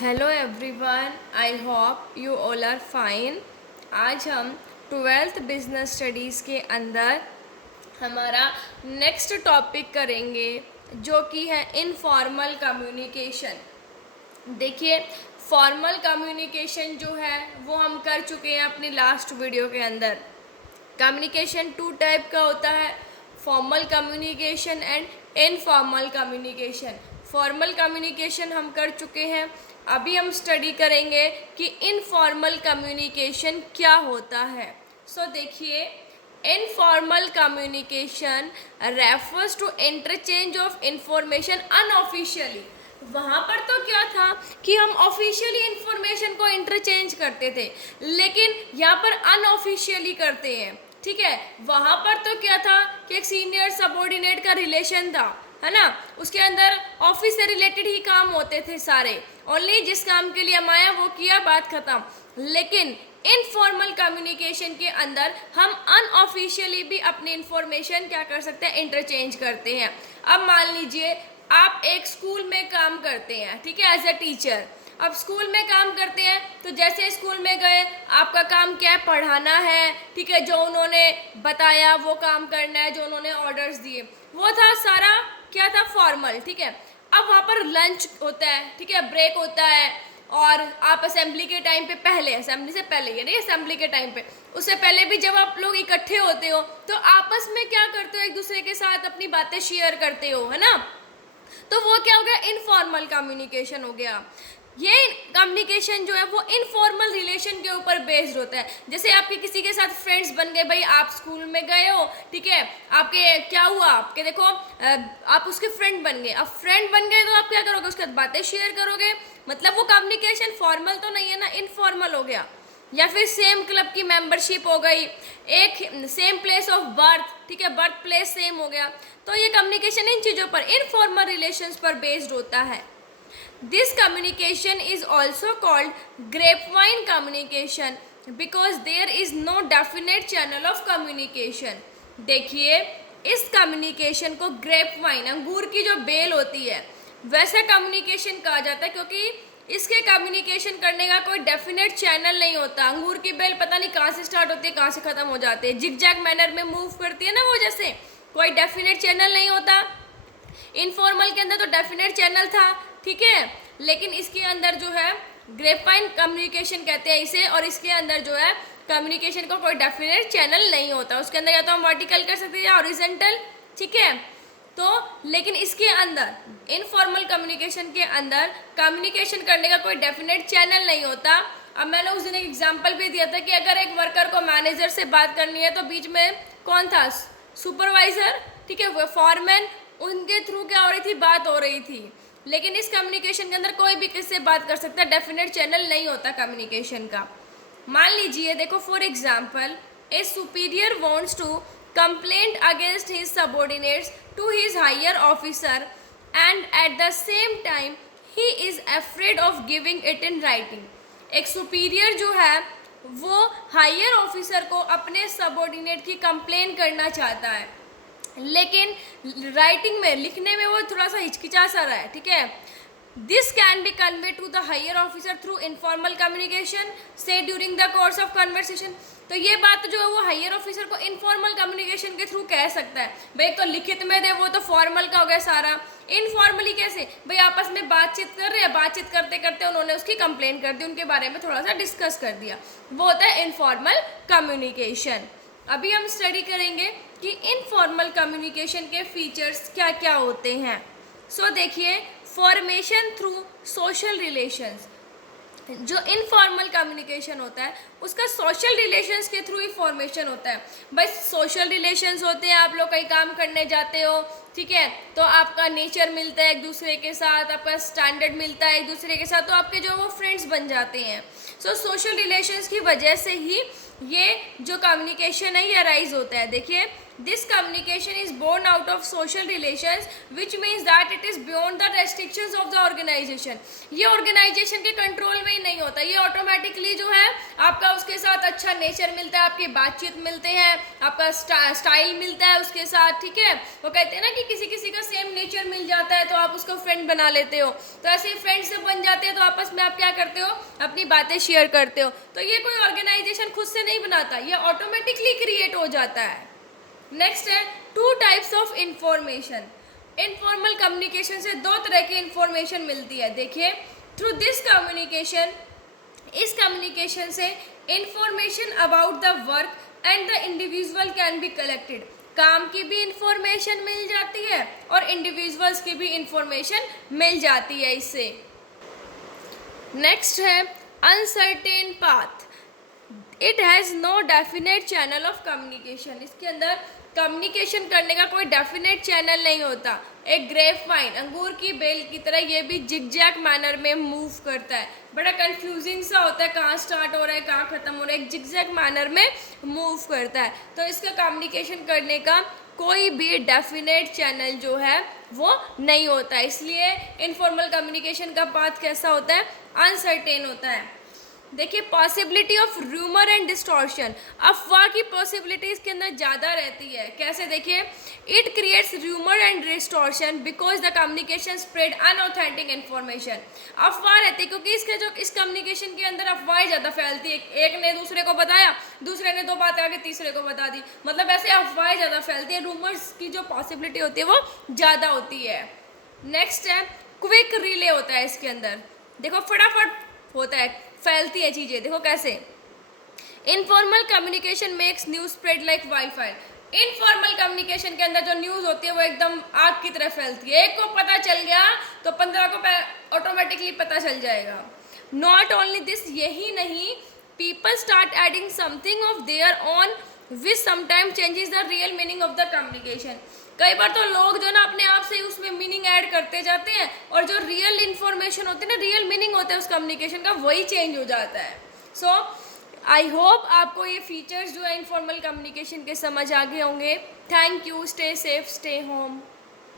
Hello everyone, I hope you all are fine. आज हम twelfth business studies के अंदर हमारा नेक्स्ट टॉपिक करेंगे जो कि है इनफॉर्मल कम्युनिकेशन। देखिए, फॉर्मल कम्युनिकेशन जो है वो हम कर चुके हैं अपनी लास्ट वीडियो के अंदर। कम्युनिकेशन टू टाइप का होता है, formal communication and informal communication. Formal communication हम कर चुके हैं, अभी हम स्टडी करेंगे कि इनफॉर्मल कम्युनिकेशन क्या होता है। सो देखिए, informal communication refers to interchange of information unofficially. वहाँ पर तो क्या था कि हम ऑफिशियली इंफॉर्मेशन को इंटरचेंज करते थे, लेकिन यहाँ पर अनऑफिशियली करते हैं। ठीक है, वहाँ पर तो क्या था कि एक सीनियर सबऑर्डिनेट का रिलेशन था, है ना। उसके अंदर ऑफिस से रिलेटेड ही काम होते थे सारे, ओनली जिस काम के लिए हम आया वो किया, बात खत्म। लेकिन इनफॉर्मल कम्युनिकेशन के अंदर हम अनऑफिशियली भी अपनी इंफॉर्मेशन क्या कर सकते हैं, इंटरचेंज करते हैं। अब मान लीजिए आप एक स्कूल में काम करते हैं, ठीक है, एज अ टीचर। अब स्कूल में काम करते हैं तो जैसे स्कूल में गए, आपका काम क्या है, पढ़ाना है, ठीक है। जो उन्होंने बताया वो काम करना है, जो उन्होंने ऑर्डर्स दिए वो था सारा क्या था, फॉर्मल, ठीक है। अब वहाँ पर लंच होता है, ठीक है, ब्रेक होता है, और आप असेंबली के टाइम पे, पहले असेंबली से पहले, ये नहीं असेंबली के टाइम पे, उससे पहले भी जब आप लोग इकट्ठे होते हो तो आपस में क्या करते हो, एक दूसरे के साथ अपनी बातें शेयर करते हो, है ना। तो वो क्या हो गया, इनफॉर्मल कम्युनिकेशन हो गया। ये कम्युनिकेशन जो है वो इनफॉर्मल रिलेशन के ऊपर बेस्ड होता है। जैसे आपके किसी के साथ फ्रेंड्स बन गए, भाई आप स्कूल में गए हो, ठीक है, आपके क्या हुआ, आपके देखो आप उसके फ्रेंड बन गए। अब फ्रेंड बन गए तो आप क्या करोगे, उसके साथ बातें शेयर करोगे, मतलब वो कम्युनिकेशन फॉर्मल तो नहीं है ना, इनफॉर्मल हो गया। या फिर सेम क्लब की मेंबरशिप हो गई, एक सेम प्लेस ऑफ बर्थ, ठीक है, बर्थ प्लेस सेम हो गया। तो ये कम्युनिकेशन इन चीज़ों पर, इनफॉर्मल रिलेशंस पर बेस्ड होता है। This communication is also called grapevine communication because there is no definite channel of communication. देखिए, इस कम्युनिकेशन को ग्रेपवाइन, अंगूर की जो बेल होती है, वैसा कम्युनिकेशन कहा जाता है, क्योंकि इसके कम्युनिकेशन करने का कोई डेफिनेट चैनल नहीं होता। अंगूर की बेल पता नहीं कहाँ से स्टार्ट होती है, कहाँ से ख़त्म हो जाती है, जिगजैग मैनर में मूव करती है ना वो, जैसे कोई डेफिनेट चैनल नहीं होता। इनफॉर्मल के अंदर तो डेफिनेट चैनल था, ठीक है, लेकिन इसके अंदर जो है ग्रेपवाइन कम्युनिकेशन कहते हैं इसे, और इसके अंदर जो है कम्युनिकेशन का कोई डेफिनेट चैनल नहीं होता। उसके अंदर या तो हम वर्टिकल कर सकते हैं या हॉरिजॉन्टल, ठीक है। तो लेकिन इसके अंदर, इनफॉर्मल कम्युनिकेशन के अंदर कम्युनिकेशन करने का कोई डेफिनेट चैनल नहीं होता। अब मैंने उस दिन एक एग्जांपल भी दिया था कि अगर एक वर्कर को मैनेजर से बात करनी है तो बीच में कौन था, सुपरवाइजर, ठीक है, वो फॉरमैन, उनके थ्रू क्या हो रही थी, बात हो रही थी। लेकिन इस कम्युनिकेशन के अंदर कोई भी किससे बात कर सकता है, डेफिनेट चैनल नहीं होता कम्युनिकेशन का। मान लीजिए, देखो for example, a superior wants to complaint against his subordinates to his higher officer and at the same time he is afraid of giving it in writing. एक सुपीरियर जो है वो हायर ऑफिसर को अपने सबॉर्डिनेट की complain करना चाहता है, लेकिन राइटिंग में, लिखने में वो थोड़ा सा हिचकिचा सा रहा है, ठीक है। This can be convey to the higher officer through informal communication से during the course of conversation. तो ये बात जो है वो हायर ऑफिसर को इनफॉर्मल कम्युनिकेशन के थ्रू कह सकता है। भाई तो लिखित में दे, वो तो फॉर्मल का हो गया सारा। इनफॉर्मली कैसे, भाई आपस में बातचीत कर रहे हैं, बातचीत करते करते उन्होंने उसकी कंप्लेन कर दी, उनके बारे में थोड़ा सा डिस्कस कर दिया, वो होता है इनफॉर्मल कम्युनिकेशन। अभी हम स्टडी करेंगे कि इनफॉर्मल कम्युनिकेशन के फीचर्स क्या क्या होते हैं। सो देखिए, फॉर्मेशन थ्रू सोशल रिलेशंस। जो इनफॉर्मल कम्युनिकेशन होता है उसका सोशल रिलेशंस के थ्रू ही फॉर्मेशन होता है। बस सोशल रिलेशंस होते हैं, आप लोग कहीं काम करने जाते हो, ठीक है, तो आपका नेचर मिलता है एक दूसरे के साथ, आपका स्टैंडर्ड मिलता है एक दूसरे के साथ, तो आपके जो वो फ्रेंड्स बन जाते हैं। सो सोशल रिलेशंस की वजह से ही ये जो कम्युनिकेशन है ये अराइज होता है। देखिए, this communication is born out of social relations which means that it is beyond the restrictions of the organisation. ये ऑर्गेनाइजेशन के कंट्रोल में ही नहीं होता, ये ऑटोमेटिकली जो है आपका उसके साथ अच्छा नेचर मिलता है, आपकी बातचीत मिलते हैं, आपका स्टाइल मिलता है उसके साथ, ठीक है। वो कहते हैं ना कि किसी किसी का सेम नेचर मिल जाता है तो आप उसको फ्रेंड बना लेते हो, तो ऐसे ही फ्रेंड से बन जाते हैं तो आपस में आप क्या करते हो, अपनी बातें शेयर करते हो। तो ये कोई ऑर्गेनाइजेशन खुद से नहीं बनाता, ये ऑटोमेटिकली क्रिएट हो जाता है। नेक्स्ट है two types of information. Informal communication से दो तरह की इंफॉर्मेशन मिलती है। देखिए, थ्रू दिस कम्युनिकेशन, इस कम्युनिकेशन से information about the work and the individual can be collected. काम की भी इंफॉर्मेशन मिल जाती है और इंडिविजुअल्स की भी इंफॉर्मेशन मिल जाती है इससे। नेक्स्ट है uncertain path. It has no definite channel of communication. इसके अंदर कम्युनिकेशन करने का कोई डेफिनेट चैनल नहीं होता। एक ग्रेप वाइन, अंगूर की बेल की तरह ये भी जिगजैग मैनर में मूव करता है। बड़ा कंफ्यूजिंग सा होता है, कहाँ स्टार्ट हो रहा है कहाँ ख़त्म हो रहा है, एक जिगजैग मैनर में मूव करता है। तो इसका कम्युनिकेशन करने का कोई भी डेफिनेट चैनल जो है वो नहीं होता। इसलिए इनफॉर्मल कम्युनिकेशन का पाथ कैसा होता है, अनसर्टेन होता है। देखिए, possibility of rumour and distortion. अफवाह की पॉसिबिलिटी इसके अंदर ज़्यादा रहती है। कैसे, देखिए, it creates rumour and distortion because the communication spread unauthentic information. अफवाह रहती है क्योंकि इस कम्युनिकेशन के अंदर अफवाहें ज़्यादा फैलती है। एक ने दूसरे को बताया, दूसरे ने दो बातें आगे तीसरे को बता दी, मतलब ऐसे अफवाहें ज़्यादा फैलती है। रूमर्स की जो पॉसिबिलिटी होती है वो ज़्यादा होती है। नेक्स्ट है क्विक रिले होता है इसके अंदर। देखो, फटाफट होता है, फैलती है चीज़ें। देखो कैसे, informal communication makes news spread like wifi. Informal communication के अंदर जो न्यूज़ होती है वो एकदम आग की तरह फैलती है। एक को पता चल गया तो 15 को ऑटोमेटिकली पता चल जाएगा। नॉट ओनली दिस, यही नहीं, people start adding something of their on which sometime changes the real meaning of the communication. कई बार तो लोग जो ना अपने आप से उसमें मीनिंग ऐड करते जाते हैं और जो रियल इन्फॉर्मेशन होती है ना, रियल मीनिंग होता है उस कम्युनिकेशन का, वही चेंज हो जाता है। सो आई होप आपको ये फीचर्स जो है इनफॉर्मल कम्युनिकेशन के समझ आ गए होंगे। Thank you, stay safe, stay home.